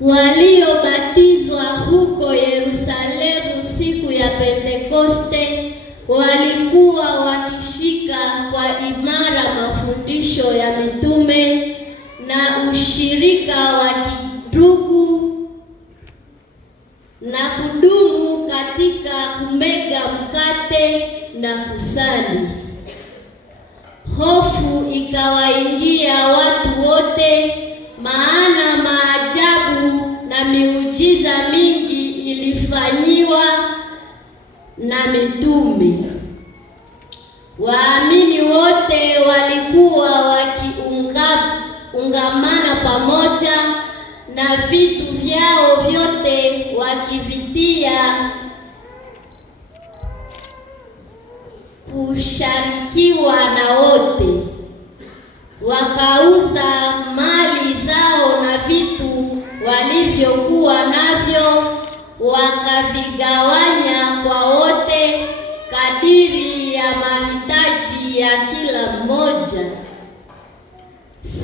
waliobatizwa huko Yerusalemu siku ya Pentekoste walikuwa wakishika kwa imara mafundisho ya mitume na ushirika wa kindugu na kudumu katika kumega mkate na kusali. Hofu ikawaingia watu wote, maana maajabu na miujiza mingi ilifanyiwa na mitume. Waamini wote walikuwa wakiungamana pamoja na vitu vyao vyote wakivitia kusharikiwa na wote. Wakauza mali zao na vitu walivyokuwa navyo, wakavigawanya kwa wote kadiri ya mahitaji ya kila mmoja.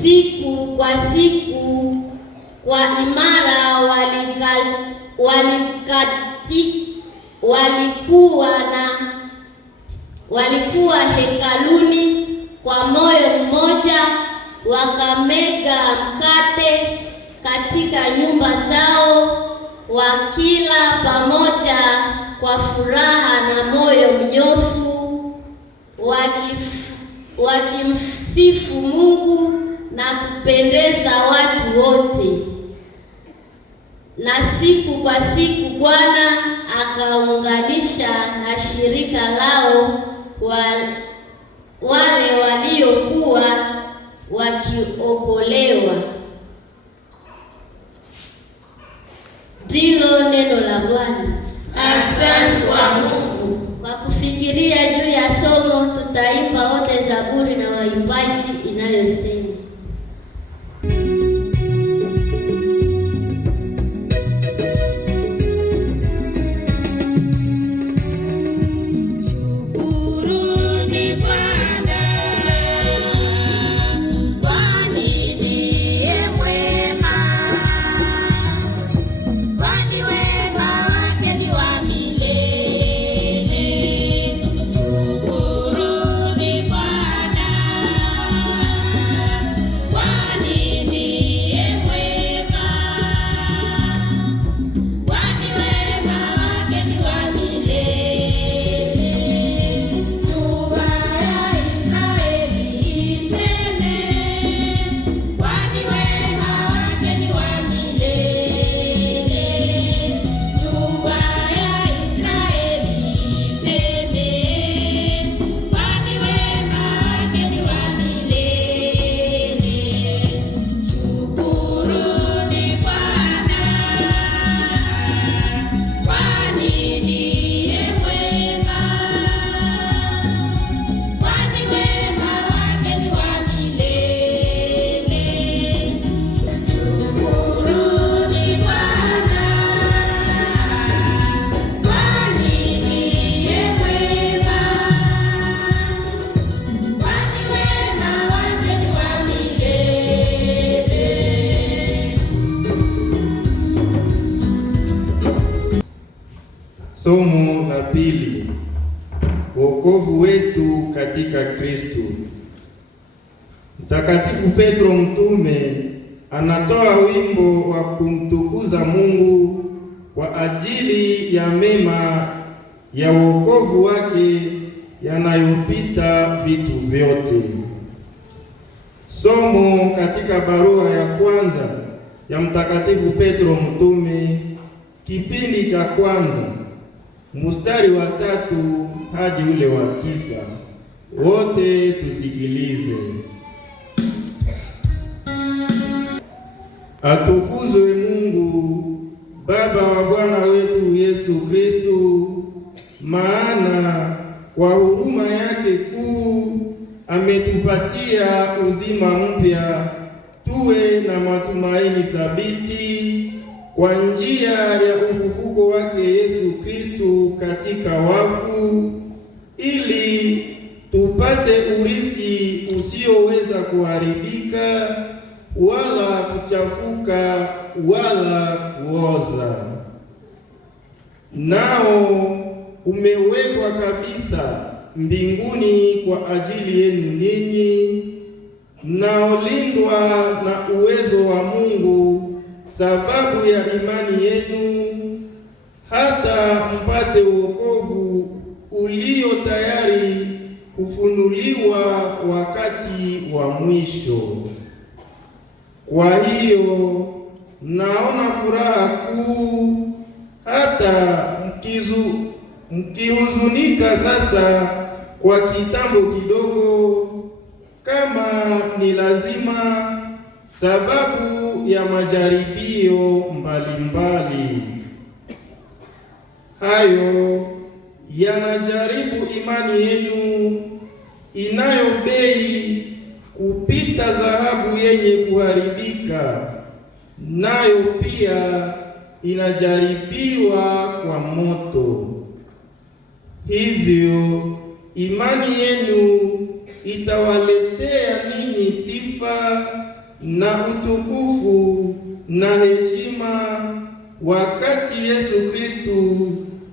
Siku kwa siku kwa imara walikuwa hekaluni kwa moyo mmoja, wakamega mkate katika nyumba zao, wakila pamoja kwa furaha na moyo mnyofu, wakimsifu Mungu na kupendeza watu wote. Na siku kwa siku Bwana akaunganisha na shirika lao wale waliokuwa wakiokolewa. Ndilo neno la Bwana. Asante kwa Mungu. Kwa kufikiria juu ya somo, tutaimba wote zaburi na waimbaji inayosema: Somo la pili: wokovu wetu katika Kristo. Mtakatifu Petro mtume anatoa wimbo wa kumtukuza Mungu kwa ajili ya mema ya wokovu wake yanayopita vitu vyote. Somo katika barua ya kwanza ya Mtakatifu Petro mtume, kipindi cha kwanza, mstari wa 3 hadi ule wa 9. Wote tusikilize. Atukuzwe Mungu Baba wa Bwana wetu Yesu Kristo, maana kwa huruma yake kuu ametupatia uzima mpya, tuwe na matumaini thabiti kwa njia ya ufufuko wake Yesu Kristo katika wafu, ili tupate urithi usioweza kuharibika, wala kuchafuka wala kuoza. Nao umewekwa kabisa mbinguni kwa ajili yenu ninyi, mnaolindwa na uwezo wa Mungu sababu ya imani yenu, hata mpate wokovu ulio tayari kufunuliwa wakati wa mwisho. Kwa hiyo mnaona furaha kuu, hata mkihuzunika sasa kwa kitambo kidogo, kama ni lazima, sababu ya majaribio mbalimbali. Hayo yanajaribu imani yenu, inayo bei kupita dhahabu yenye kuharibika, nayo pia inajaribiwa kwa moto. Hivyo imani yenu itawaletea ninyi sifa na utukufu na heshima wakati Yesu Kristo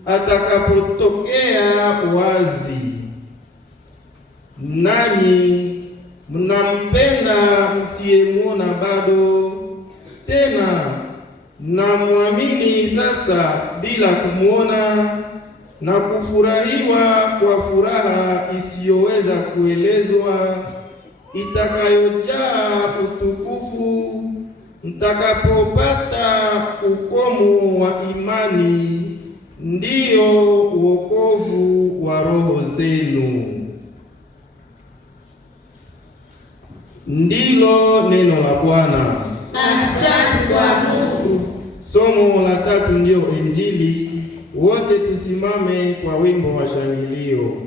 atakapotokea wazi. Nanyi mnampenda msiyemwona bado, tena mnamwamini sasa bila kumwona, na kufurahiwa kwa furaha isiyoweza kuelezwa, itakayojaa utukufu mtakapopata ukomo wa imani, ndiyo wokovu wa roho zenu. Ndilo neno la Bwana. Asante kwa Mungu. Somo la tatu ndio Injili. Wote tusimame kwa wimbo wa shangilio.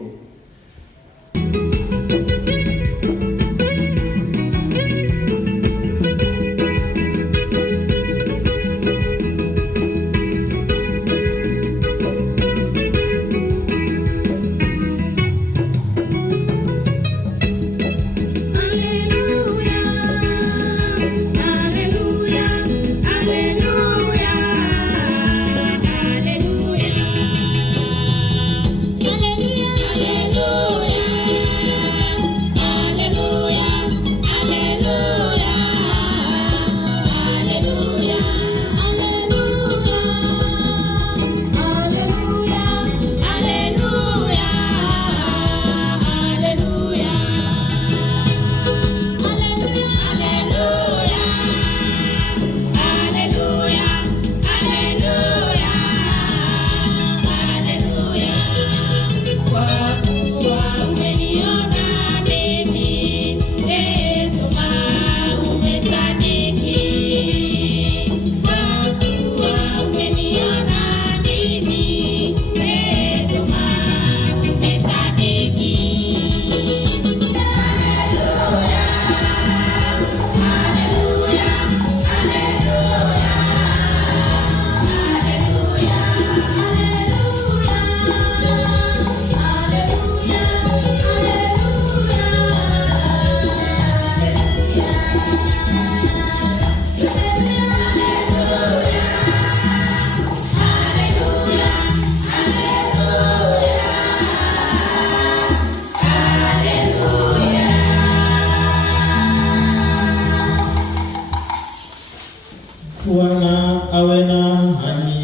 Bwana awe nanyi.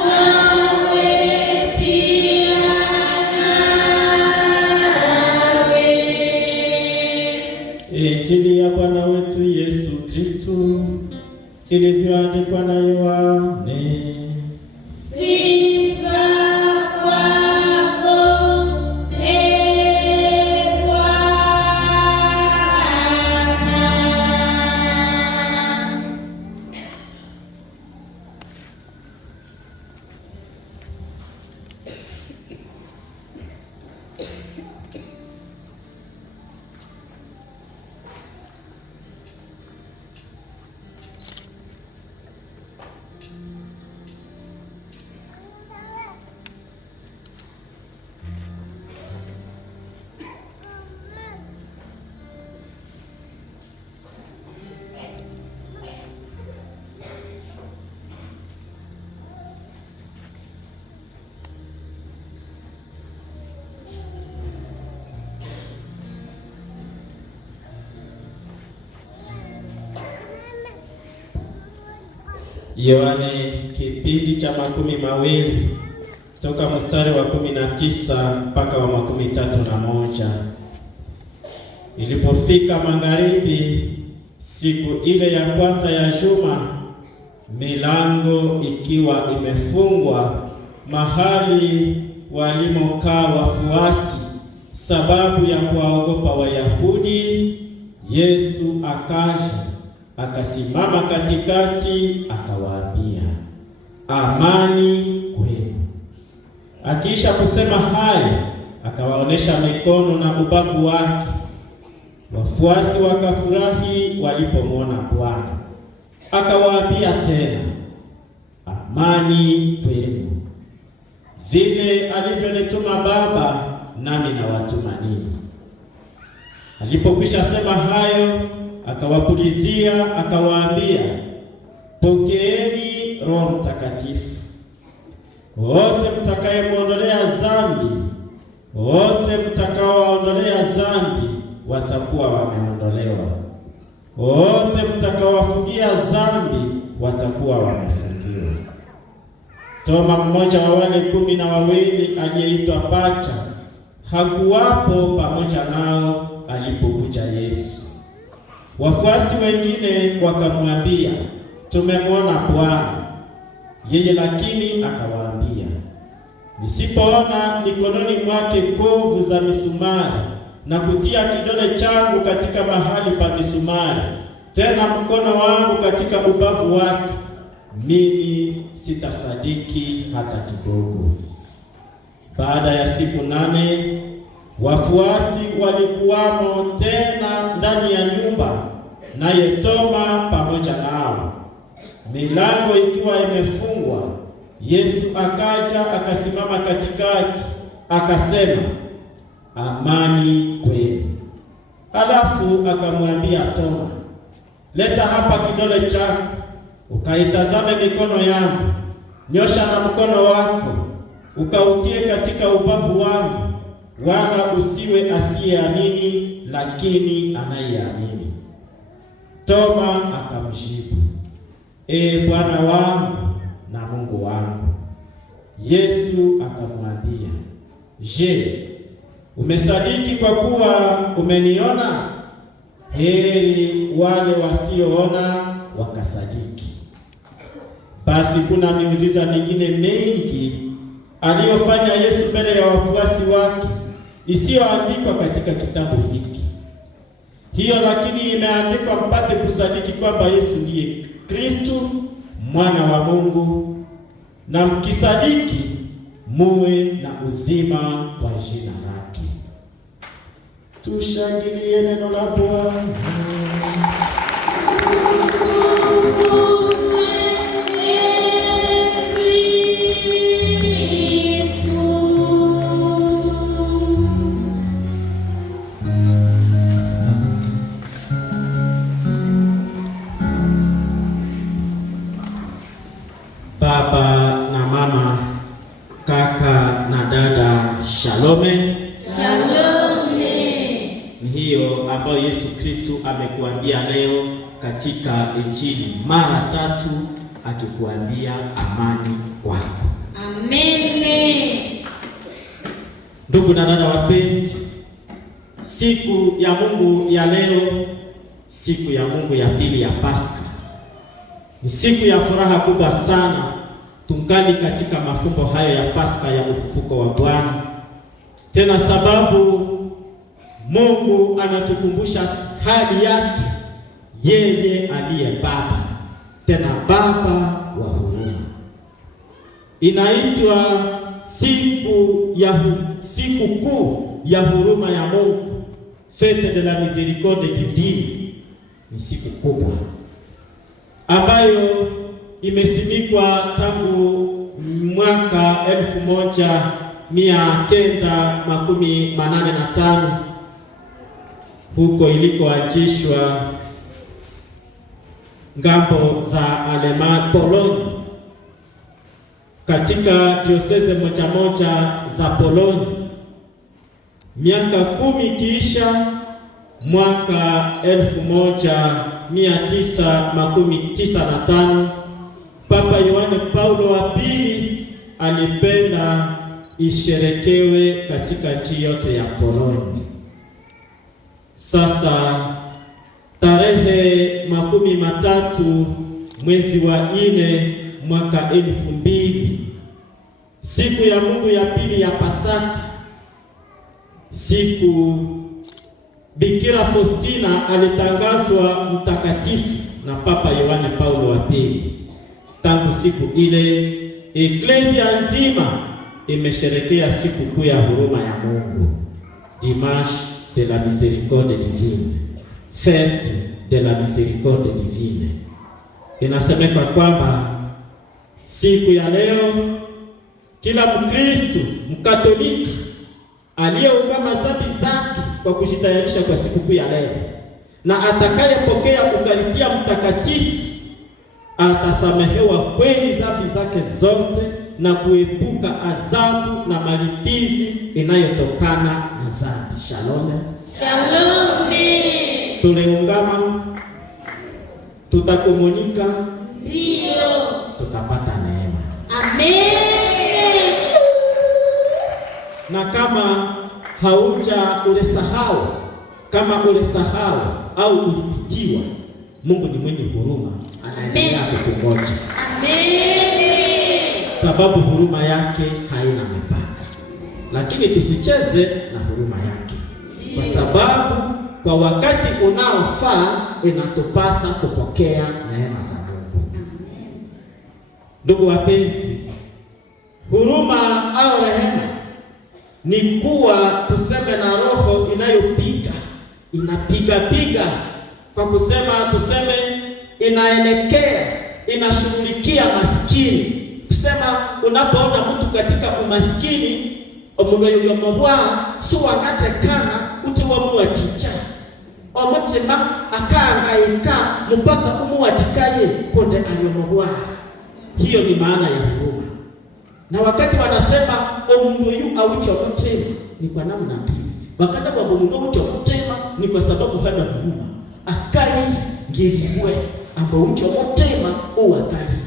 Awe pia nawe. Injili ya Bwana wetu Yesu Kristo ilivyoandikwa na Yohane. Sifa kwako, Yohane kipindi cha 20 toka mstari wa 19 mpaka wa 31. Ilipofika magharibi siku ile ya kwanza ya juma, milango ikiwa imefungwa mahali walimokaa wafuasi, sababu ya kuwaogopa Wayahudi, Yesu akaja akasimama katikati akawaambia, amani kwenu. Akiisha kusema hayo, akawaonesha mikono na ubavu wake. Wafuasi wakafurahi walipomwona Bwana. Akawaambia tena, amani kwenu. Vile alivyonituma Baba, nami nawatuma ninyi. Alipokwisha sema hayo, akawapulizia akawaambia, pokeeni Roho Mtakatifu. Wote mtakayemwondolea dhambi, wote mtakaowaondolea dhambi watakuwa wameondolewa. Wote mtakaowafungia dhambi watakuwa wamefungiwa. Toma, mmoja wa wale 12 aliyeitwa Pacha, hakuwapo pamoja nao alipokuja Yesu. Wafuasi wengine wakamwambia, tumemwona Bwana. Yeye lakini akawaambia, nisipoona mikononi mwake kovu za misumari na kutia kidole changu katika mahali pa misumari, tena mkono wangu katika ubavu wake, mimi sitasadiki hata kidogo. Baada ya siku 8 wafuasi walikuwamo tena ndani ya nyumba, naye Toma pamoja nao. Milango ikiwa imefungwa, Yesu akaja akasimama katikati akasema, amani kwenu. Alafu akamwambia Toma, leta hapa kidole chako, ukaitazame mikono yangu. Nyosha na mkono wako ukautie katika ubavu wangu, wala usiwe asiyeamini, lakini anayeamini. Toma akamjibu, Bwana wangu na Mungu wangu. Yesu akamwambia, je, umesadiki kwa kuwa umeniona? Heri wale wasioona wakasadiki. Basi kuna miujiza mingine mengi aliyofanya Yesu mbele ya wafuasi wake, isiyoandikwa katika kitabu hiki. Hiyo lakini imeandikwa mpate kusadiki kwamba Yesu ndiye Kristo, mwana wa Mungu, na mkisadiki muwe na uzima kwa jina lake. Tushangilie neno la Bwana. Baba na mama, kaka na dada, shalome. Shalome. Hiyo ambayo Yesu Kristo amekuambia leo katika Injili mara 3, akikuambia amani kwako. Amen. Ndugu na dada wapenzi, siku ya Mungu ya leo, siku ya Mungu ya pili ya Pasaka, ni siku ya furaha kubwa sana. Tungali katika mafumbo hayo ya Pasaka ya ufufuko wa Bwana. Tena sababu Mungu anatukumbusha hali yake, yeye aliye Baba, tena Baba wa huruma. Inaitwa siku kuu ya huruma ya Mungu, Fete de la Miséricorde Divine. Ni siku kubwa ambayo imesimikwa tangu mwaka 1985 huko ilikoanzishwa ngambo za Alema Poloni, katika dioseze moja za Poloni. Miaka 10 kisha, mwaka 1995, Papa Yohane Paulo wa pili alipenda isherekewe katika nchi yote ya Poloni. Sasa tarehe 13 mwezi wa 4 mwaka 2000, siku ya Mungu ya pili ya Pasaka, siku Bikira Faustina alitangazwa mtakatifu na Papa Yohane Paulo wa pili. Tangu siku ile Eklesia nzima imesherekea siku kuu ya huruma ya Mungu, Dimanche de la Miséricorde Divine, Fête de la Miséricorde Divine. Inasemeka kwamba siku ya leo kila Mkristo Mkatoliki aliyeungama dhambi zake kwa kujitayarisha kwa siku kuu ya leo na atakayepokea Ukaristia mtakatifu atasamehewa kweli dhambi zake zote na kuepuka adhabu na malipizi inayotokana na dhambi. Shalom. Shalom. Tuliungama, tutakomunika, Ndio. tutapata neema. Amen. Na kama kama ulisahau au ulipitiwa, Mungu ni mwenye huruma, anaendelea kukungoja. Amen. Sababu huruma yake haina mipaka. Lakini tusicheze na huruma yake, kwa sababu kwa wakati unaofaa inatupasa kupokea neema za Mungu. Ndugu wapenzi, huruma au rehema ni kuwa tuseme na roho inapiga kwa tuseme inaelekea, inashughulikia maskini. Kusema unapoona mtu katika umaskini, omugoyo mabwa suwangatekana utiwamuwaticha omutima akaangaika mpaka umuwatikaye konde aliyomabwa. Hiyo ni maana ya huruma. Na wakati wanasema omundu yu aucho mutema, ni kwa namna mbili. Wakati kwa omundu aucho mutema ni kwa sababu hana huruma. Akali ngiriwe amba ucho mutema uwakali.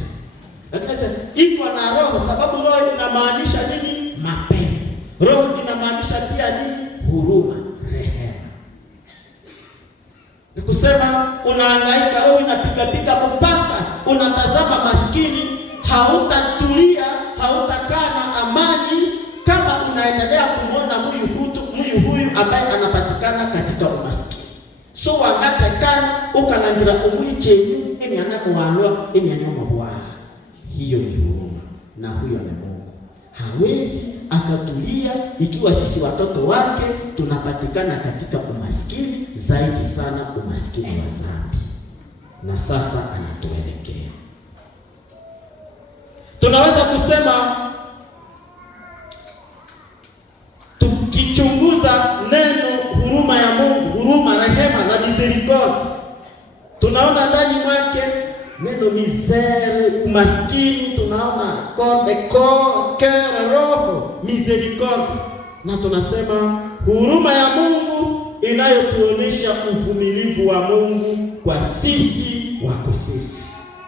Lakini sasa iko na roho, sababu roho inamaanisha nini? Mapendo. Roho inamaanisha pia nini? Huruma, rehema. Ni kusema unahangaika, roho inapiga mpaka unatazama maskini, hautatulia, hautakaa na amani kama unaendelea kumwona huyu ambaye anapatikana katika umaskini. So wangatekana ukanangira umuli chenyu eni anamuwalwa eni anyomabwa. Hiyo ni huruma, na huyo ni Mungu. Hawezi akatulia ikiwa sisi watoto wake tunapatikana katika umaskini, zaidi sana umaskini wa dhambi. Na sasa anatuelekea. Tunaweza kusema tukichunguza neno huruma ya Mungu, huruma, rehema na misericordia, tunaona ndani mwake neno misere, umaskini, tunaona roho, misericordia, na tunasema huruma ya Mungu inayotuonesha uvumilivu wa Mungu kwa sisi wakosefu.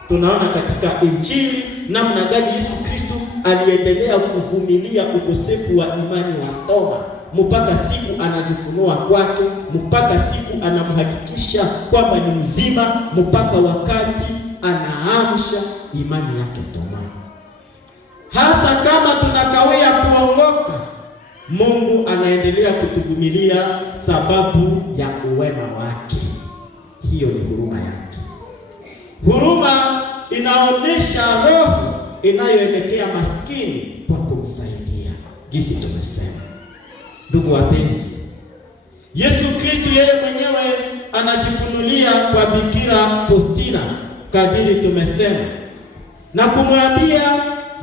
Tunaona katika Injili namna gani Yesu Kristo aliendelea kuvumilia ukosefu wa imani wa Toma mpaka siku anajifunua kwake, mpaka siku anamhakikisha kwamba ni mzima, mpaka wakati anaamsha imani yake Toma. Hata kama tunakawia kuongoka, Mungu anaendelea kutuvumilia sababu ya uwema wake. Hiyo ni huruma yake. Huruma inaonesha roho inayoelekea maskini kwa kumsaidia. Gisi tumesema, ndugu wapenzi, Yesu Kristo yeye mwenyewe anajifunulia kwa Bikira Faustina kadiri tumesema, na kumwambia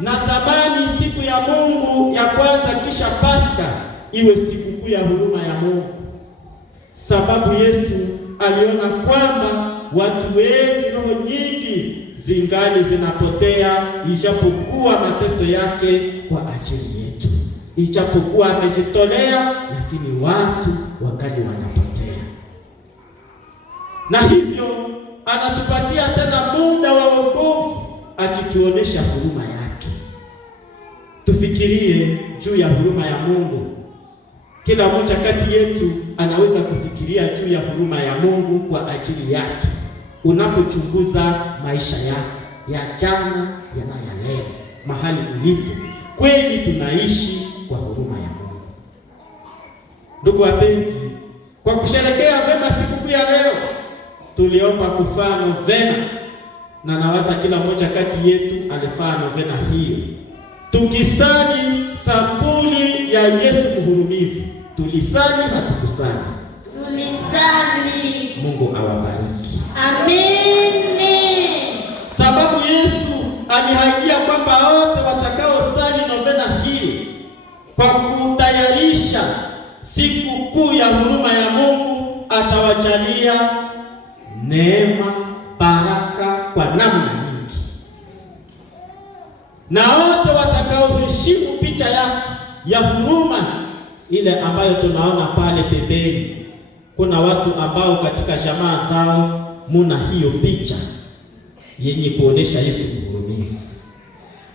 natamani siku ya Mungu ya kwanza kisha Pasaka iwe sikukuu ya huruma ya Mungu, sababu Yesu aliona kwamba watu wengi, roho nyingi zingali zinapotea, ijapokuwa mateso yake kwa ajili yetu, ijapokuwa amejitolea, lakini watu wangali wanapotea. Na hivyo anatupatia tena muda wa wokovu, alituonesha huruma yake. Tufikirie juu ya huruma ya Mungu. Kila mmoja kati yetu anaweza kufikiria juu ya huruma ya Mungu kwa ajili yake. Unapochunguza maisha yako ya jana na ya leo, mahali ulipo, kweli tunaishi kwa huruma ya Mungu? Ndugu wapenzi, kwa kusherehekea vema sikukuu ya leo, tuliomba kufaa novena, na nawaza kila mmoja kati yetu alifaa novena hiyo, tukisali sapuli ya Yesu mhurumivu. Tulisali hatukusali? Tulisali. Mungu awabariki. Amen. Sababu Yesu aliahidia kwamba wote watakaosali novena hii kwa kutayarisha siku kuu ya huruma ya Mungu, atawajalia neema, baraka kwa namna nyingi. Na wote watakaoheshimu picha yake ya huruma ile ambayo tunaona pale pembeni. Kuna watu ambao katika jamaa zao muna hiyo picha yenye kuonesha Yesu mhurumivu.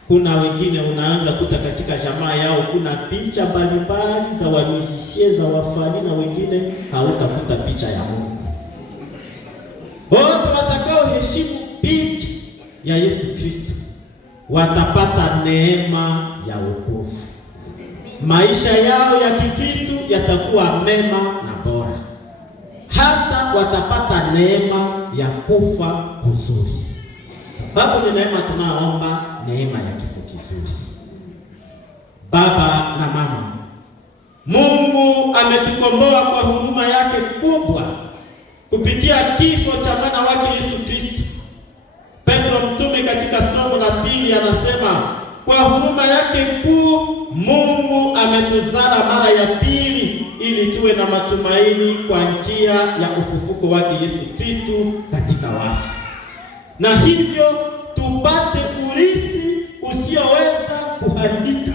Kuna wengine unaanza kuta katika jamaa yao kuna picha mbalimbali za wamizisie, za wafani, na wengine hawatakuta picha ya Mungu. Wote watakao heshimu picha ya Yesu Kristo watapata neema ya wokovu. Maisha yao ya Kikristo yatakuwa mema na bora. Hata watapata neema ya kufa kuzuri. Sababu ni neema tunaomba, neema ya kifo kizuri. Baba na mama, Mungu ametukomboa kwa huruma yake kubwa kupitia kifo cha mwana wake Yesu Kristo. Petro mtume katika somo la pili anasema, kwa huruma yake kuu Mungu ametuzala mara ya pili ili tuwe na matumaini kwa njia ya ufufuko wake Yesu Kristo katika wafu, na hivyo tupate urithi usioweza kuharibika.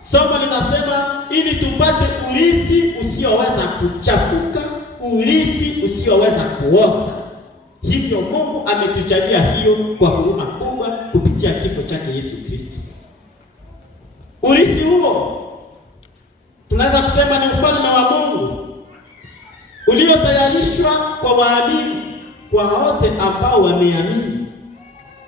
Somo linasema ili tupate urithi usioweza kuchafuka, urithi usioweza kuoza. Hivyo Mungu ametujalia hiyo kwa huruma kubwa kupitia kifo chake Yesu Kristo. Urithi huo tunaweza kusema ni ufalme wa Mungu uliotayarishwa kwa waamini, kwa wote ambao wameamini.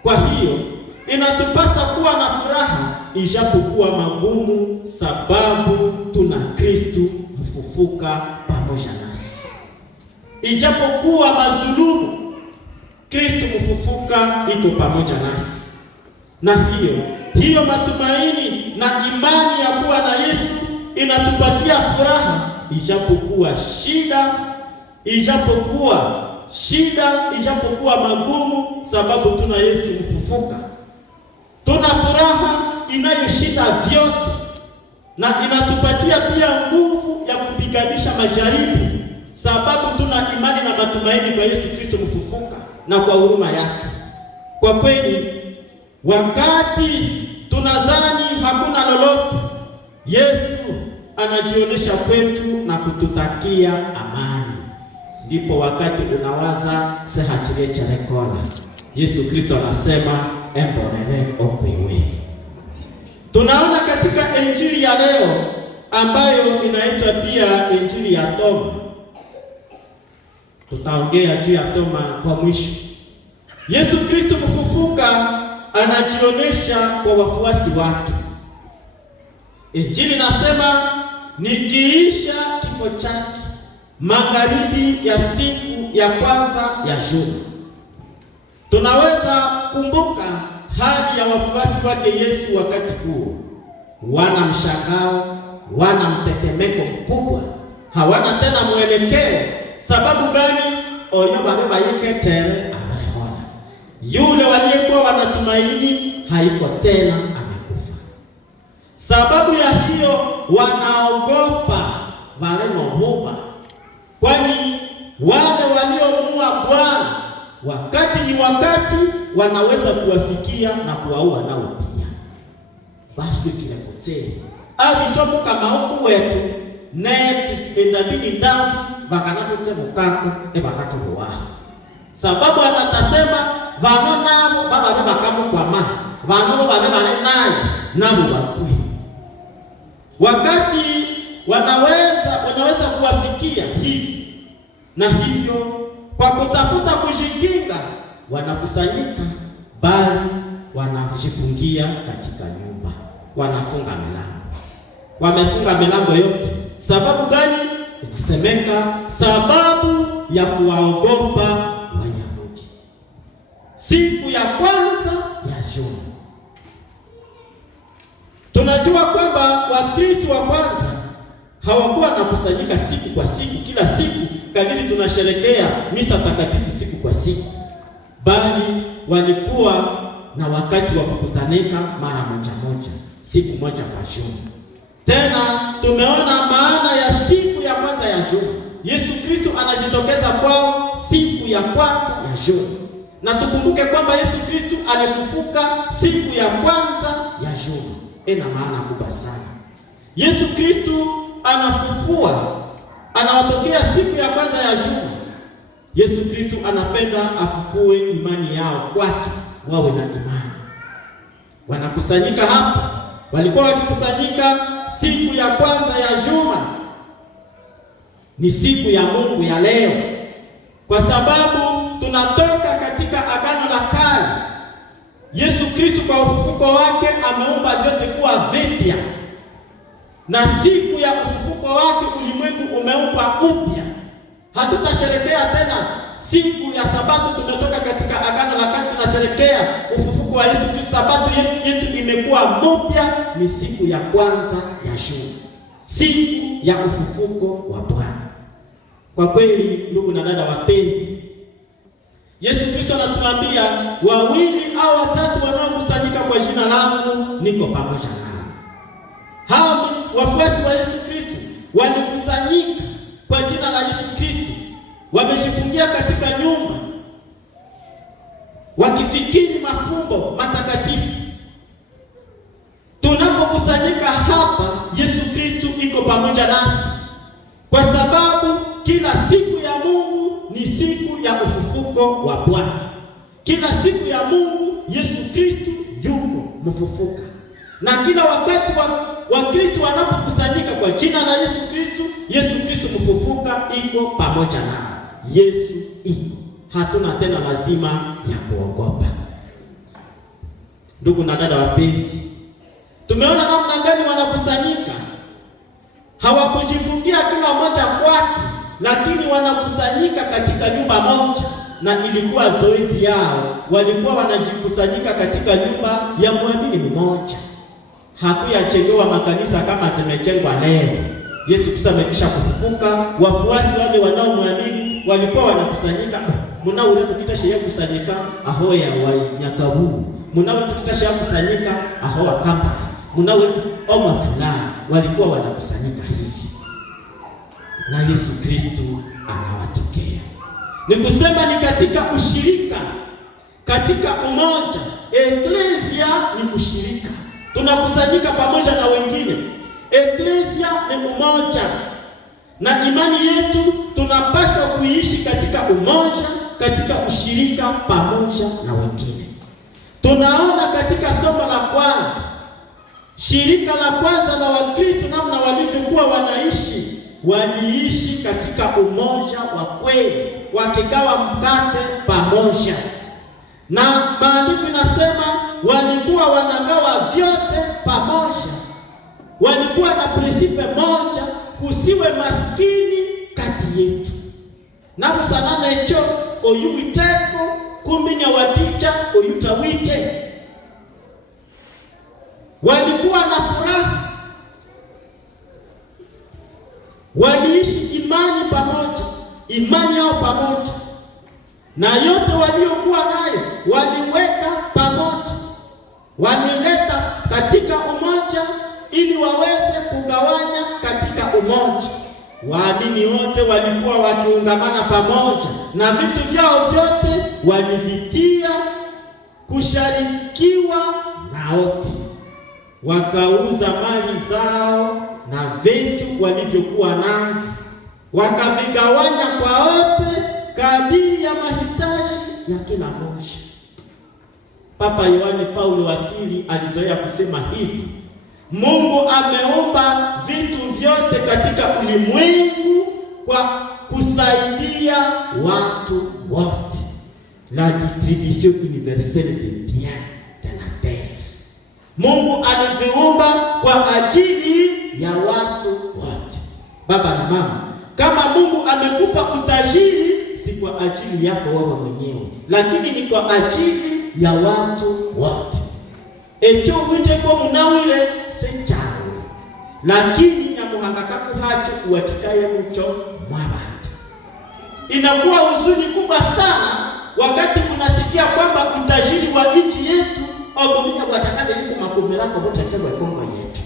Kwa hiyo inatupasa kuwa na furaha ijapokuwa magumu, sababu tuna Kristo mfufuka pamoja nasi. Ijapokuwa mazulumu, Kristo mfufuka iko pamoja nasi. Na hiyo matumaini na imani ya kuwa na Yesu inatupatia furaha ijapokuwa ijapokuwa magumu, sababu tuna Yesu mfufuka. Tuna furaha inayoshinda vyote, na inatupatia pia nguvu ya kupiganisha majaribu, sababu tuna imani na matumaini kwa Yesu Kristo mfufuka na kwa huruma yake. Kwa kweli, wakati tunazani hakuna lolote, Yesu anajionyesha kwetu na kututakia amani. Ndipo wakati unawaza sehachile charekola, Yesu Kristo anasema embolere okwewe. Tunaona katika injili ya leo ambayo inaitwa pia injili ya Toma. Tutaongea juu ya Toma kwa mwisho. Yesu Kristo mfufuka anajionyesha kwa wafuasi wake. Injili nasema nikiisha kifo chake magharibi ya siku ya kwanza ya juma. Tunaweza kumbuka hali ya wafuasi wake Yesu wakati huo. Wana mshangao, wana mtetemeko mkubwa, hawana tena mwelekeo. Sababu gani? Oyo baba yake tere amerehona. Yule waliyekuwa wanatumaini haiko tena, amekufa. Sababu ya hiyo wanaogopa wale nohoba, kwani wale waliomuua Bwana wakati ni wakati wanaweza kuwafikia na kuwaua nao pia. Basi kilekote avichomo kama huku wetu netu endabidi ndani bakanatutse mukako ebakatuhuwa. Sababu anatasema bano nabo baba bakamukwama, bano babe bale naye nabo bakui. Wakati wanaweza kuwafikia hivi na hivyo, kwa kutafuta kujikinga wanakusanyika, bali wanajifungia katika nyumba, wanafunga milango. Wamefunga milango yote. Sababu gani? Inasemeka sababu ya kuwaogopa Wayahudi. Siku ya kwanza ya juma, tunajua kwamba Wakristo wa kwanza hawakuwa wanakusanyika siku kwa siku, kila siku kadiri tunasherekea misa takatifu siku kwa siku, bali walikuwa na wakati wa kukutanika mara moja moja, siku moja kwa juma. Tena tumeona maana ya siku ya kwanza ya juma. Yesu Kristo anajitokeza kwao siku ya kwanza ya juma, na tukumbuke kwamba Yesu Kristo alifufuka siku ya kwanza ya juma. Ina maana kubwa sana. Yesu Kristo anafufua, anawatokea siku ya kwanza ya juma. Yesu Kristo anapenda afufue imani yao kwake, wawe na imani. Wanakusanyika hapa, walikuwa wakikusanyika siku ya kwanza ya juma. Ni siku ya Mungu ya leo, kwa sababu tunatoka katika Agano la Kale. Yesu Kristo kwa ufufuko wake ameumba vyote kuwa vipya, na siku ya ufufuko wake ulimwengu umeumbwa upya. Hatutasherekea tena siku ya Sabato. Tumetoka katika Agano la Kale, tunasherekea ufufuko wa Yesu Kristo. Sabato yetu imekuwa mpya, ni siku ya kwanza ya juma, siku ya ufufuko wa Bwana. Kwa kweli, ndugu na dada wapenzi, Yesu Kristo anatuambia wawili au watatu wanaokusanyika kwa jina langu niko pamoja nao. Hao wafuasi wa Yesu Kristo walikusanyika kwa jina la Yesu Kristo, wamejifungia katika nyumba wakifikiri mafumbo matakatifu. Tunapokusanyika hapa, Yesu Kristo iko pamoja nasi, kwa sababu kila siku ya Mungu ni siku ya ufufuko wa Bwana. Kila siku ya Mungu Yesu Kristo yuko mfufuka, na kila wakati wa Kristo wanapokusanyika kwa jina la Yesu Kristo, Yesu Kristo mfufuka iko pamoja nao. Yesu iko, hatuna tena lazima ya kuogopa. Ndugu na dada wapenzi, tumeona namna gani wanakusanyika. Hawakujifungia kila mmoja kwake, lakini wanakusanyika katika nyumba moja, na ilikuwa zoezi yao. Walikuwa wanajikusanyika katika nyumba ya muamini mmoja. Hakuyajengewa makanisa kama zimejengwa leo. Yesu Kristo amekisha kufufuka, wafuasi wale wanaomwamini walikuwa wanakusanyika. Munao tukitashia kusanyika aho ya Nyakabu, munao tukitashia kusanyika aho wa Kamba, munao oma fulani, walikuwa wanakusanyika hivi, na Yesu Kristo anawatokea. Ni kusema ni katika ushirika, katika umoja. Eklesia ni ushirika, tunakusanyika pamoja na wengine. Eklesia ni umoja, na imani yetu tunapaswa kuishi katika umoja, katika ushirika pamoja na wengine. Tunaona katika somo la kwanza, shirika la kwanza la Wakristo namna walivyokuwa wanaishi. Waliishi katika umoja wa kweli, wakigawa mkate pamoja, na maandiko inasema walikuwa wanagawa vyote pamoja. Walikuwa na prinsipe moja, kusiwe maskini kati yetu. Nabusanana echo oyuwiteko kumbinya waticha oyutawite. Walikuwa na furaha, waliishi imani pamoja, imani yao pamoja, na yote waliokuwa nayo waliweka pamoja, walileta katika umoja ili waweze kugawanya katika umoja. Waamini wote walikuwa wakiungamana pamoja, na vitu vyao vyote walivitia kusharikiwa na wote. Wakauza mali zao na vitu walivyokuwa navyo, wakavigawanya kwa wote kadiri ya mahitaji ya kila mmoja. Papa Yohane Paulo wa pili alizoea kusema hivi: Mungu ameumba vitu vyote katika ulimwengu kwa kusaidia watu wote. La distribution universelle des biens de la terre. Mungu aliviumba kwa ajili ya watu wote. Baba na mama, kama Mungu amekupa utajiri, si kwa ajili yako wewe mwenyewe, lakini ni kwa ajili ya watu wote. Echo wite ko munawile sechawe, lakini nyamuhangaka kuhacho kuwatikaye mcho mwabata. Inakuwa huzuni kubwa sana wakati unasikia kwamba utajiri wa nchi yetu ogominya watakade yuko makumirako butekebwe Kongo yetu.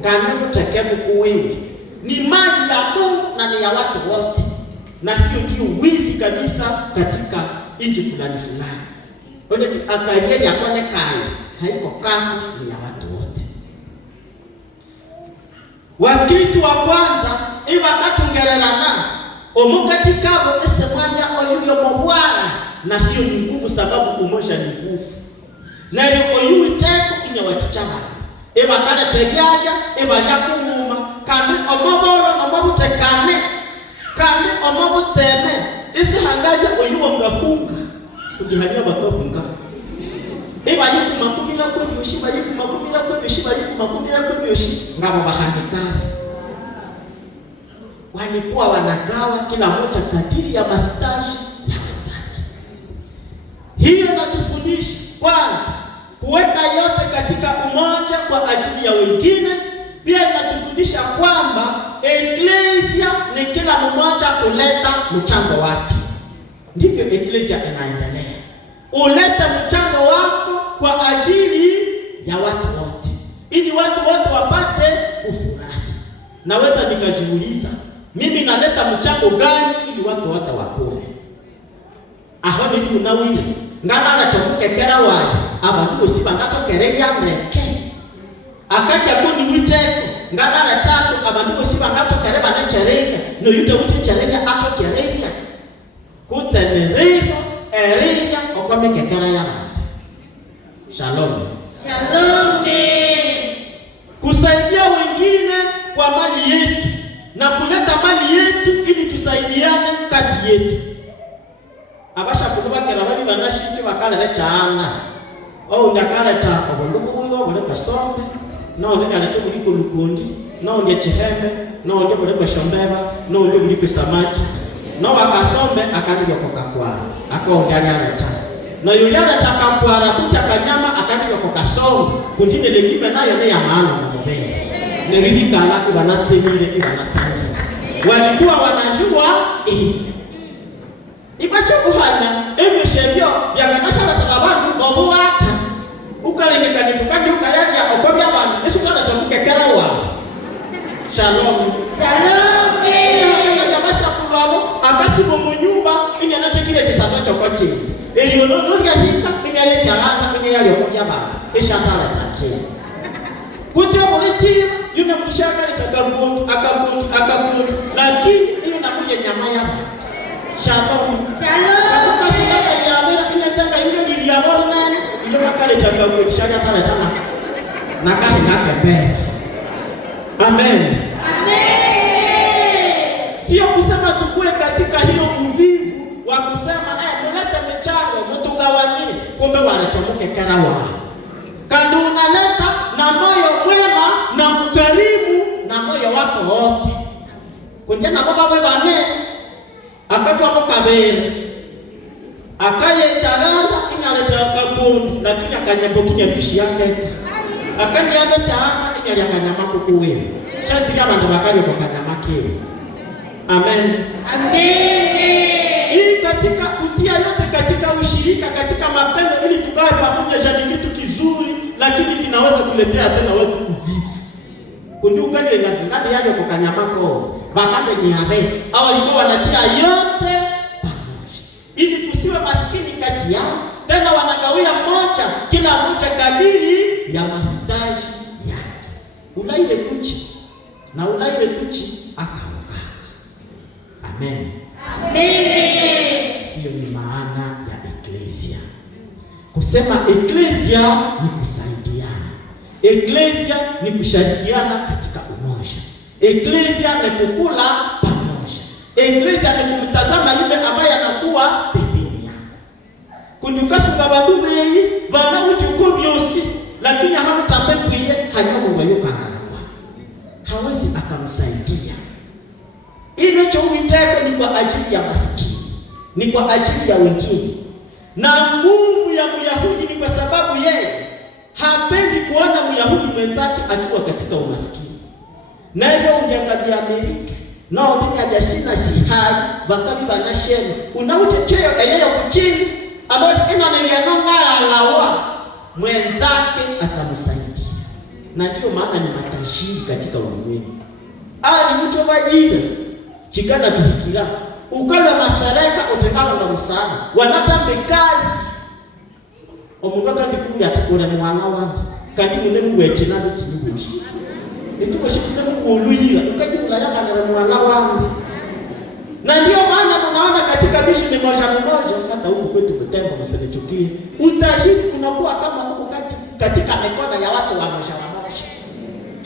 Ngani butekebwe kuwewe. Ni mali ya Mungu na ni ya watu wote. Na hiyo ndio wizi kabisa katika nchi fulani fulani. Oneti akayeri akone kai haiko kama ni ya watu wote. Wakristo wa kwanza iwa katungererana omukatika abo ese mwanya oyuyo mobwara, na hiyo ni nguvu, sababu umoja ni nguvu. Na hiyo oyu teko inawatichama iwa kale tegaja iwa yakuuma kandi omobolo omobutekane kandi omobuteme isi hangaja oyuwa ngahunga kujihania bakahunga iwa yiku makumira kwebyoshi bayiku makumira kwebyoshi bayiku makumira kwebyoshi ngabo bahandikane. Walikuwa wanagawa kila mmoja kadiri ya mahitaji ya wenzake. Hiyo inatufundisha kwanza kuweka yote katika umoja kwa ajili ya wengine. Pia inatufundisha kwamba eklesia ni kila mmoja kuleta mchango wake. Ndivyo eklesia inaendelea. Ulete mchango wako kwa ajili ya watu wote, ili watu wote wapate kufurahi. Naweza nikajiuliza, mimi naleta mchango gani ili watu wote wakule? Aho nili munawire ngana nachokekera wayi abantu bose bangatokereya meke akaja kuni witeko ngana natatu abantu bose bangatokere banacherenya no yute utecherenya atokereya kutsenerero erinya okomekekera y'abantu. Shalom. Shalom. Kusaidia wengine kwa mali yetu na kuleta mali yetu ili tusaidiane kati yetu. Abasha kuba kera babi banashiki bakalele cyana. Oh ndakale ta obulubu uyo bole kasombe, no ndi kale cyo kuliko lukundi, no ndi chihembe, no ndi bole kweshombeba, no ndi bole kwesamaki. No akasombe akandi yokoka kwa. Akaonda aleta. No yule anataka kwara kuta kanyama akandi yokoka sombe, kundine lengime nayo ne ya maana na mobele. Nebibika alaki banatsemile ibanatsemile. Walikuwa wanajua ibacho kuhanya ebishebyo byakanashara takabantu obuwata ukalengeka nitukandi ukayali okobya abantu esukana chamukekera wa. Shalom. Shalom. Yabasha kulabo akasibo munyumba ini anachikire kisato chokochi eliyo no yahika inyaye chana inyaye okobya abantu eshatala tache kutyo muleti yuna mshaka ni akabundi lakini hiyo nakuja nyama ya. Shalom. Shalom. Kwa sababu ya mera inataka ile niliamoro nani ile makale chakabundi kishaka tana na kazi nakembea. Amen. Sio kusema tukue katika hiyo uvivu wa kusema mulete michango mtugawanyie, kumbe wanachomoke karawa. Kandi unaleta na moyo mwema na mkarimu na moyo wako wote. Kunje na baba we bane akachwa mukabere akaye charanda inaleta kabundi lakini akanyambokinya bishi yake akanyama charanda inyali akanyama kukuwe shati kama ndo bakaje kwa kanyama kile. Amen. Hii katika kutia yote katika ushirika katika mapendo ili tugawe pamoja ni kitu kizuri, lakini kinaweza kuletea tena watu uvivu. Kundi ugani ngani yaje kwa kanyamako bakabe nyabe au walikuwa wanatia yote pamoja ili kusiwe maskini kati yao, tena wanagawia moja kila mmoja kadiri ya mahitaji yake. Ulaile kuchi na ulaile kuchi akaoka. Amen. Amen. Hiyo ni maana ya eklesia. kusema eklesia ni kusaidiana. Eklesia ni kushirikiana katika umoja. Eklesia ni kukula pamoja. Eklesia ni kumtazama yule ambaye anakuwa pembeni yako. Kunyukasunga badume hii bana uchuko byosi lakini hamutambe kwiye hanyamu bayokangana kwa. Hawezi akamsaidia. Ile chowiteko ni kwa ajili ya maskini, ni kwa ajili ya wengine. Na nguvu ya Myahudi ni kwa sababu yeye hapendi kuona Myahudi mwenzake akiwa katika umaskini. Na hivyo ungeangalia Amerika nao dunia jasina sihai bakabi banashema unauchecheo eyeyo kuchini ambacho inanelianonga alawa mwenzake atamsaidia. Na ndio maana ni matajiri katika ulimwengu. Ni mtu majira chikana tuhikira ukala masareka utekana na msana wanatambe kazi omunga kandi kuli atikole mwana wandi kandi munemu wekinadi kibushi etuko shitune mukuluyira ukajibula yakana mwana wandi. Na ndio maana mnaona katika misheni moja hata huko kwetu Butembo msinichukie utajiri unakuwa kama huko katika mikono ya watu wa moja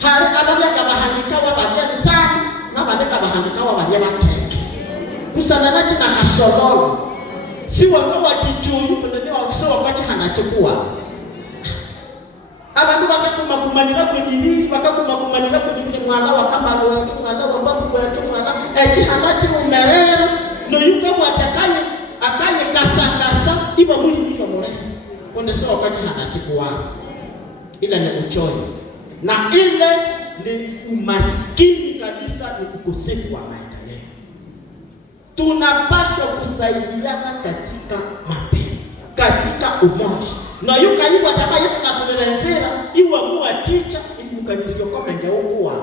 hali ababya kabahangikawa bajenza na badeka bahangikawa bajebateke kusana nachi na kasololo si wakawa kichuyu pendeni wakisowa kwachi hanachukua abantu bakakumakumanira kwenye bibi bakakumakumanira kwenye bibi mwana wakamala wetu mwana wambamu wetu mwana hanachi umerera no yuka watakaye akaye kasa iba muli bila mure konde sowa kwachi hanachukua ila ni uchoyo. Na ile ni umaskini kabisa, ni ukosefu wa maendeleo. Tunapaswa kusaidiana katika mapendo, katika umoja. Na yuka iwa taba yetu na tunerenzera, iwa muwa teacher, iwa mkakirikyo kome ngeukuwa.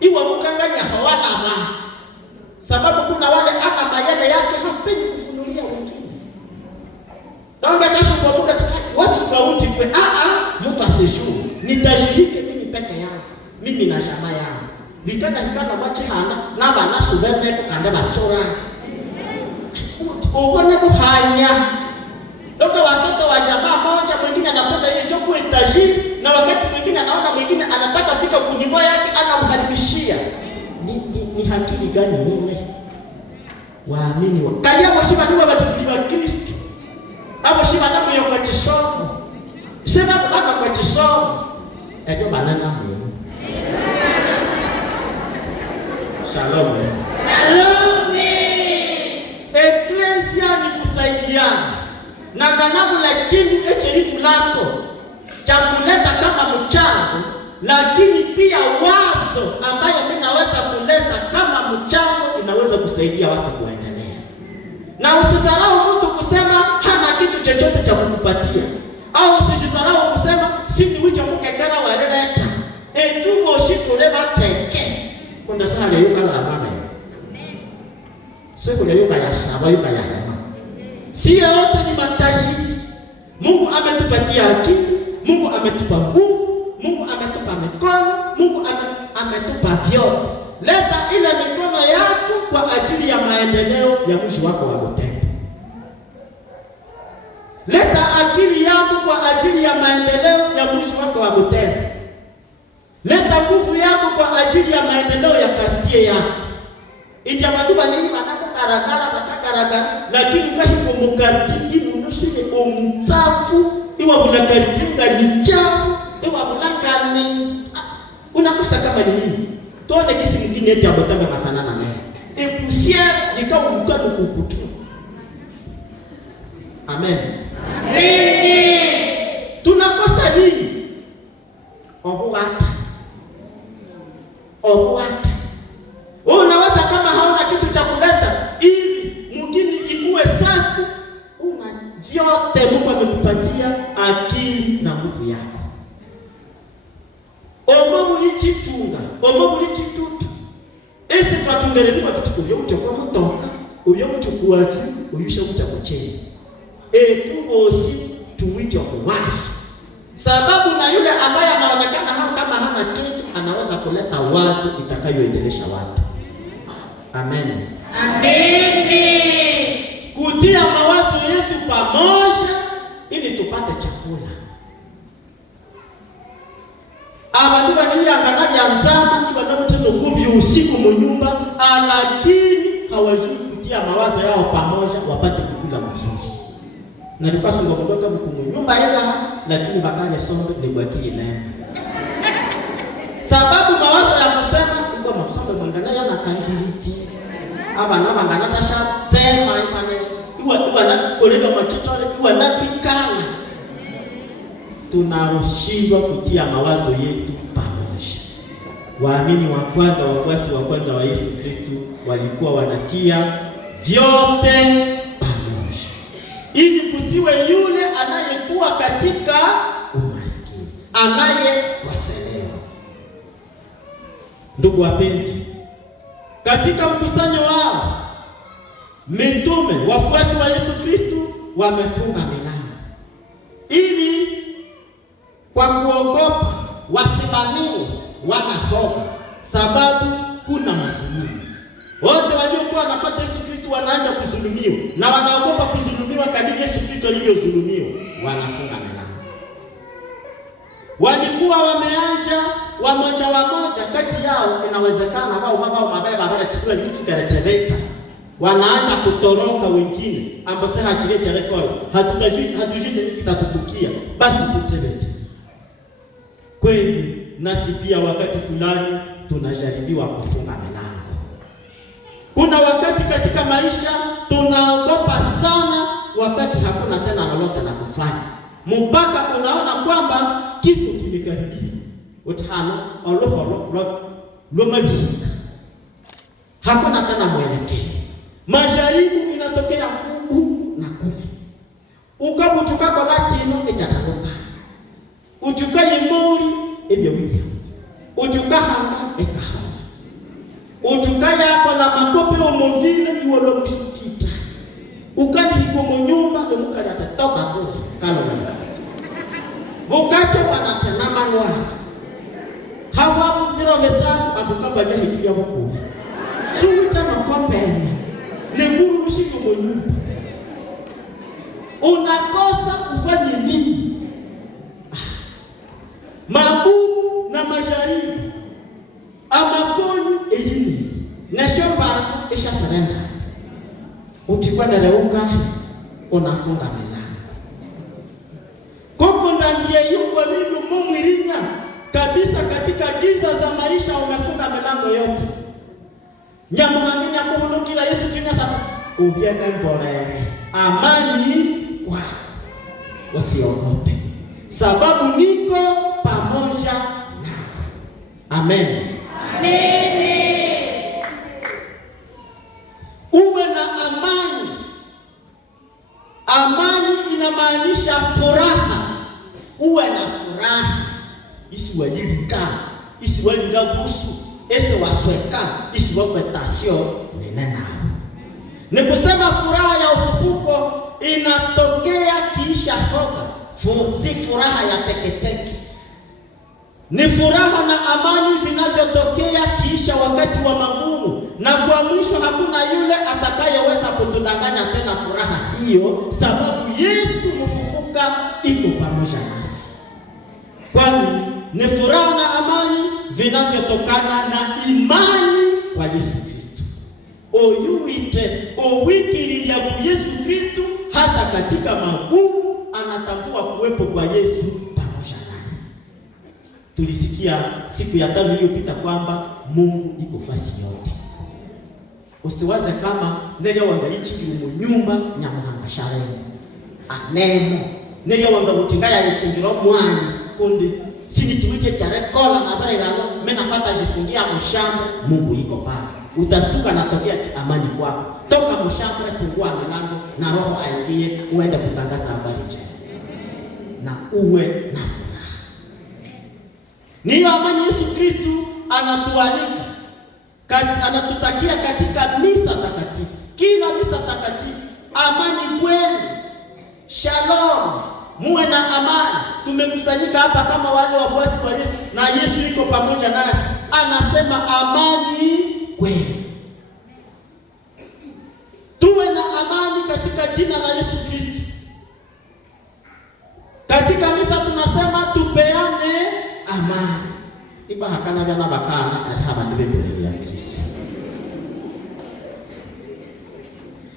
Iwa mkanganya hawana ma. Sababu kuna wale ana mayele yake hapendi kufunulia wengine. Na unge kasu kwa muda tutaki, watu kauti kwe, muka sejuu, nitashirike peke yangu mimi na jamaa yangu bikana hikana bache hana na bana subende kukande batsora ubone kuhanya ndio watoto wa jamaa moja mwingine anapenda yeye choko etaji na wakati mwingine anaona mwingine anataka fika kunyivo yake anamkaribishia ni hakili gani ile waamini wa kalia mshiba ni wa batiliwa Kristo abo shiba na myo kwa chisomo sema baba kwa chisomo ejo banana mwenu. Shalom. Shalom. Eklesia ni kusaidiana. Na ganabu la chini echeritu lako cha kuleta kama mchango, lakini pia wazo ambayo mimi naweza kuleta kama mchango inaweza kusaidia watu kuendelea. Na usisarau mtu kusema hana kitu chochote cha kukupatia. Au usisarau kusema sisi wicho mukekera waleta etumo shitule bateke kunda sana yuka la mama sio yuka ya shaba yuka ya mama si yote ni matashi. Mungu ametupatia akili, Mungu ametupa nguvu, Mungu ametupa mikono, Mungu ametupa vyote. Leta ile mikono yako kwa ajili ya maendeleo ya mji wako wa Butembo. Leta akili yako kwa ajili ya maendeleo ya mji wako wa Butembo. Leta nguvu yako kwa ajili ya maendeleo ya kartie yako. Ijamaduba ni manako karagara bakakaragara lakini kahiko mukartie munusike omutsafu iwa bunakartinga nichafu iwa bunakane unakosa kama ni nini. Tuone kisi kingine eti Butembo nafanana naye. Epusia yikao mukano kukutu. Amen. Tunakosa nini? Obuwata. Unaweza kama hauna kitu cha kuleta ili mgini ikuwe safi, una vyote Mungu amekupatia akili na nguvu yako. Omo mulichitunga, omo mulichitutu. Ese twatungerelwa tutukuyo uchoko mutoka, uyo muchukua vyo, uyusha muchakucheni. Tubosi tuwito wazo. Sababu na yule ambaye anaonekana kama hana kitu anaweza kuleta wazo itakayoendelesha watu. Amen. Amen. Kutia mawazo yetu pamoja ili tupate chakula. Abantu baniyangana nzama ibana mutendo kubi usiku mu nyumba, lakini hawajui kutia mawazo yao pamoja wapate kukula mzuri. Na lipaswa kutoka mu nyumba ila lakini bakale sombe libaki ile. Sababu mawazo ya kusema kwa msombe mwangana yana kangiriti. Aba na mangana tasha tema ipane iwa na kolelo machitole iwa na tikana. Tunashindwa kutia mawazo yetu pamoja. Waamini wa kwanza, wafuasi wa kwanza wa Yesu Kristo walikuwa wanatia vyote pamoja, ili kusiwe yule anayekuwa katika umaskini, anayekoselewa. Ndugu wapenzi, katika mkusanyo wao mitume, wafuasi wa Yesu Kristo wamefunga milango ili kwa kuogopa wasimamini wanahoga, sababu kuna mazulumu. Wote waliokuwa wanafuata Yesu Kristo wanaanza kuzulumiwa na wanaogopa kuzulumiwa kadiri Yesu Kristo alivyozulumiwa, wanafunga milango. Walikuwa wameanja wamoja kati yao, inawezekana wao mabao mabaya wanachukua vitu karetebeta, wanaanza kutoroka wengine ambao sasa hachile cha rekola hatujui kitatutukia, basi tutebete. Kweli nasi pia wakati fulani tunajaribiwa kufunga milango. Kuna wakati katika maisha tunaogopa sana, wakati hakuna tena lolote la kufanya, mpaka unaona kwamba kifo kimekaribia. Utano oloholo lomabika, hakuna tena mwelekeo. Majaribu inatokea huku na kule. Ukabuchuka kwa latino ijatanuka, uchuka yimuri ebya wiki, uchuka hanga ekahanga, uchuka yako na makope omovile iwolo msitita, ukani hiko monyumba emukali atatoka kule kalona bokacho wanatanama noa hawa mfiro mesatu abukamba ya hikia huko suwita na kompeni neguru mshiko monyumba. Unakosa kufanya nini? Magumu na majaribu amakoni eyini nashomba isha sarenda utikwa dereuka unafunga milango koko ndambie yuko mimi mumwirinya kabisa. Katika giza za maisha umefunga milango yote. Nyamuhangini akuhulukila Yesu kinasa ubiene mbolele amani kwa usiogope, sababu niko pamoja na. Amen. Amen. Uwe na amani. Amani inamaanisha furaha. Uwe na furaha. Isiwajibika, isiwalinga busu, ese wasweka, isiwakwetasio nena. Ni kusema furaha ya ufufuko inatokea kiisha hoga. Si furaha ya teketeke. Ni furaha na amani vinavyotokea kiisha wakati wa magumu, na kwa mwisho hakuna yule atakayeweza kutudanganya tena furaha hiyo, sababu Yesu mfufuka iko pamoja nasi. Kwani ni furaha na amani vinavyotokana na imani kwa Yesu Kristo. Oyuite owikiri ya Yesu Kristo, hata katika magumu anatambua kuwepo kwa Yesu pamoja naye. Tulisikia siku ya 5 iliyopita kwamba Mungu iko fasi yote. Usiwaze kama nega wangaichi mu nyumba nyamuhanga sharene anemo nega wanga utingaya ichingiro mwana kundi sini kiwiche cha rekola na bare gano menafata jifungia mshamba. Mungu iko pale, utastuka na tokea amani kwako. Toka mshamba, fungua milango na Roho aingie, uende kutangaza habari njema na uwe na furaha. Ni amani Yesu Kristo anatualika, anatutakia katika misa takatifu. Kila misa takatifu, amani kwenu, shalom, muwe na amani. Tumekusanyika hapa kama wale wafuasi wa Yesu, na Yesu iko pamoja nasi, anasema amani kwenu. Tuwe na amani katika jina la Yesu Kristo. Katika misa tunasema tupeane amani. Iba hakana jana bakana alihaba ndibele ya Kristo.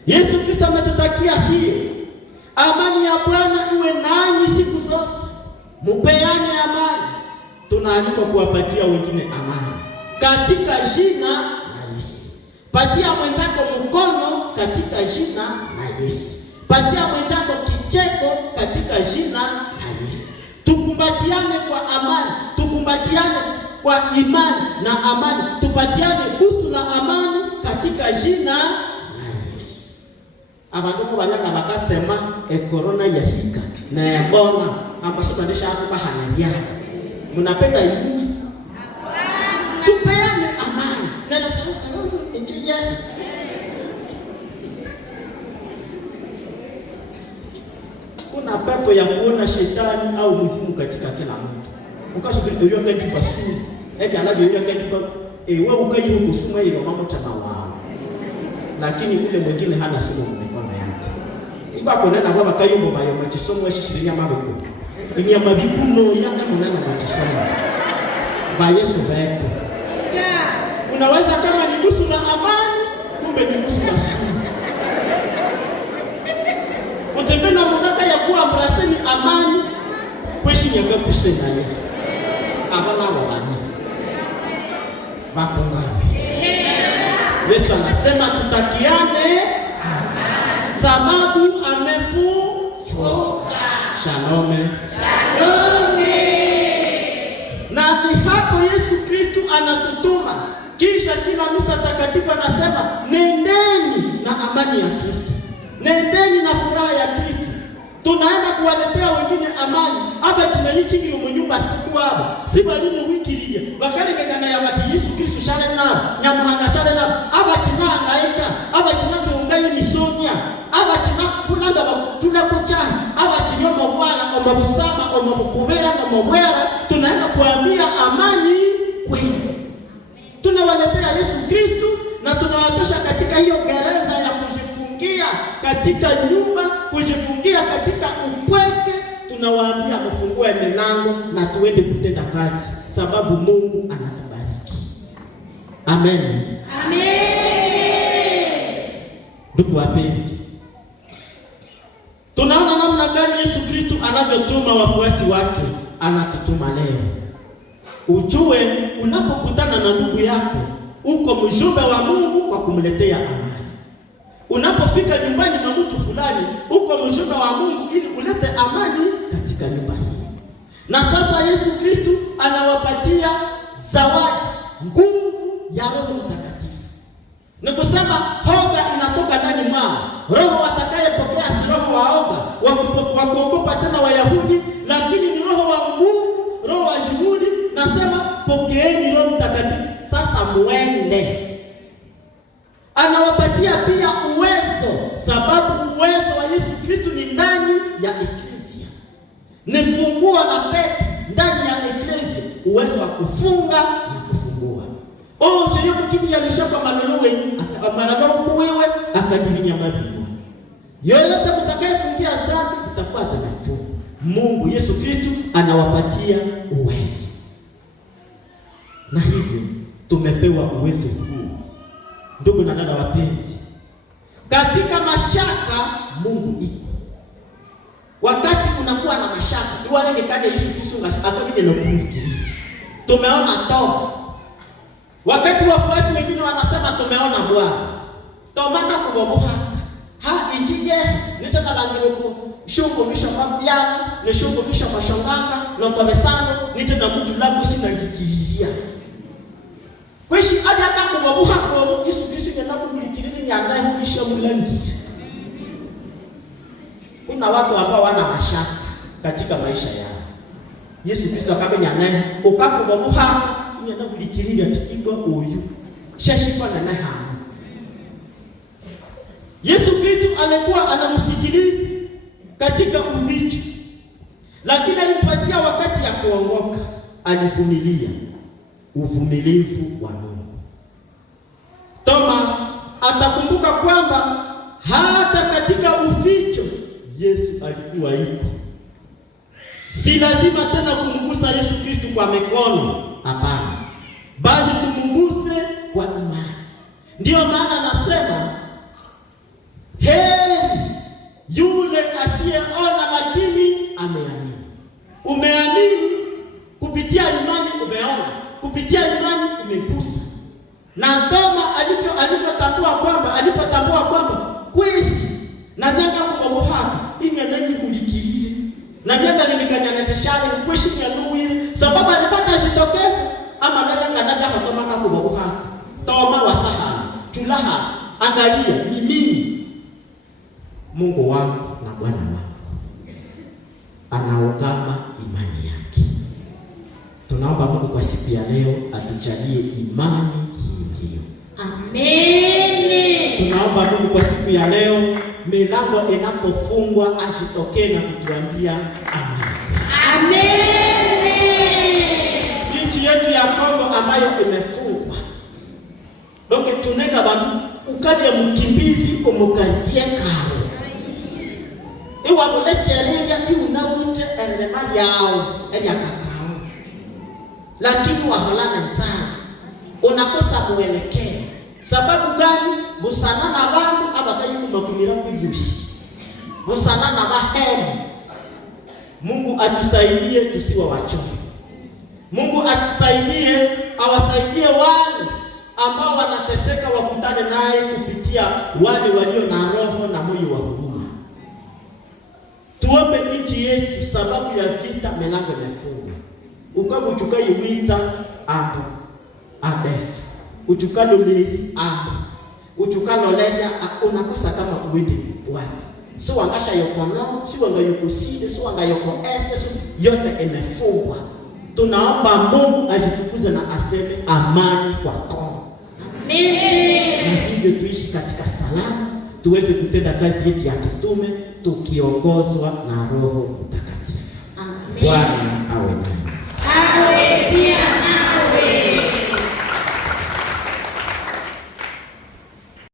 Yesu Kristo ametutakia hiyo. Amani ya Bwana iwe nanyi siku zote. Mupeane amani. Tunaalikwa kuwapatia wengine amani katika jina la Yesu. Patia mwenzako mkono katika jina la Yesu. Patia mwenzako kicheko katika jina la Yesu. Tukumbatiane kwa amani, tukumbatiane kwa imani na amani. Tupatiane busu la amani katika jina la Yesu. Abantu banyaka bakatema corona yahika na Ebola ambashikandisha hapo bahanabia. Munapenda hivi? Tupeane amani. Na ndio kuna pepo ya kuona shetani au mzimu katika kila mtu. Ukasubiri hiyo ngati basi. Alaje hiyo ngati kwa wewe ukaji huko suma ile mama chama wao. Lakini yule mwingine hana simu mkono yake. Iba kunena baba kayumbo bayo machisomo yashishirinya maboko. Ni ya mabikuno yanga mwana machisomo. Ba Yesu beko. Unaweza kama ni busu la amani, kumbe ni busu la sumu. Utembena mudaka ya kuwa mbraseni amani, kweshi nyaga kusena ya. Abana wabani. Bakungani. Yesu anasema tutakiane sababu amefufuka. Shalom. Shalom. Na ni hapo Yesu Kristo anatutuma. Kisha kila misa takatifu anasema nendeni na amani ya Kristo. Nendeni na furaha ya Kristo. Tunaenda kuwaletea wengine amani. Aba chinanyichi kiri mu nyumba siku aba. Sibali mu wikiria. Bakale kagana ya bati Yesu Kristo shale nabo. Nyamuhanga shale nabo. Aba chinangaika. Aba chinatuungaye misonya. Aba chinakulanga bakutula kuchahi. Aba chinyoma bwana omabusama omabukubera na mabwera. Tunaenda kuambia amani kwenu. Tunawaletea Yesu Kristo na tunawatosha katika hiyo gereza ya kujifungia katika nyumba, kujifungia katika upweke. Tunawaambia mfungue milango na tuende kutenda kazi, sababu Mungu anatubariki. Amen. Amen. Ndugu wapenzi, tunaona namna gani Yesu Kristo anavyotuma wafuasi wake. Anatutuma leo. Ujue unapokutana na ndugu yako, uko mjumbe wa Mungu kwa kumletea amani. Unapofika nyumbani na mtu fulani, uko mjumbe wa Mungu ili ulete amani katika nyumba hii. Na sasa Yesu Kristo anawapatia zawadi, nguvu ya Roho Mtakatifu. Ni kusema hoga inatoka ndani mwao. Roho atakayepokea si roho wa hoga, wa kuogopa tena Wayahudi, lakini ni roho wa nguvu, roho wa juhudi. Nasema pokeeni Roho Mtakatifu sasa muende. Anawapatia pia uwezo, sababu uwezo wa Yesu Kristo ni ndani ya eklesia. Ni funguo la pete ndani ya eklesia, uwezo wa kufunga na kufungua. Sio mkini ya lishaka malolowe, amalagaro kuwewe, akadilinya mabibu. Yoyote mtakayefungia zambi zitakuwa zimefungwa. Mungu Yesu Kristo anawapatia uwezo. Na hivyo tumepewa uwezo huu. Ndugu na dada wapenzi, katika mashaka Mungu iko. Wakati unakuwa na mashaka, iwanenge kani Yesu Kristo atobide na kundi. Tumeona toba. Wakati wafuasi wengine wanasema tumeona Bwana. Tomaka kubomoha. Injije nitaka langireko shoko misha mabyana, ne shoko misha mashanganga, na kwa mesano nitenda mtu lagu sina ngikiria. Kweshi hadi akakubomoha kwa Yesu Kristo yanakulikiriri ni anaye huisha mulangi. Kuna watu ambao wana mashaka katika maisha yao. Yesu Kristo akamenya naye ukakubomoha ni anakulikiriri atikigwa uyu. Shashikwa na naye hamu. Yesu Kristo alikuwa anamsikiliza katika uvicho, lakini alimpatia wakati ya kuongoka. Alivumilia, uvumilivu wa Mungu. Toma atakumbuka kwamba hata katika uficho Yesu alikuwa iko. Si lazima tena kumgusa Yesu Kristo kwa mikono, hapana, bali tumguse kwa imani. Ndiyo maana nasema heri yule asiyeona lakini ameamini. Umeamini kupitia imani, umeona kupitia imani, umegusa. Na Toma alipotambua kwamba kwesi na nyanga kubohaka ingenenyi kulikirire na nyanga lilikanyana kweshi nyanuwire sababu alifuata jitokeza ama nyanga hotomaka kubohaka. Toma wasaha tulaha, angalia ni mimi Mungu wangu na Bwana wangu anaogama imani yake. Tunaomba Mungu kwa siku ya leo atujalie imani hiyo. Amen. Tunaomba Mungu kwa siku ya leo milango inapofungwa asitokee na kutuambia amen. Amen. Nchi yetu ya Kongo ambayo imefungwa. Donge tuneka bantu ukaje mkimbizi umukatie karo. Iwa kulechereja iunawute endema yao kakao. Lakini waholana sana unakosa mwelekeo. Sababu gani? Musana na bantu abatayi kumakumira kuyusi. Musana na bahemu. Mungu atusaidie tusiwe wachoyo. Mungu atusaidie, awasaidie wale ambao wanateseka wakutane naye kupitia wale walio na roho na moyo wa huruma. Tuombe nchi yetu, sababu ya vita milango imefungwa. Ukabu chukai wita ambu adef. Uchukalo lehi ambu. Uchukalo lenya unakosa kama uwede wapi. So wangasha yoko no, si wanga yoko side, so wanga yoko este, so yote imefungwa. Tunaomba Mungu ajitukuze na aseme amani kwa Kongo. Amen. Na hivyo tuishi katika salama, tuweze kutenda kazi yetu ya kitume tukiongozwa na Roho Mtakatifu. Amen. Bwana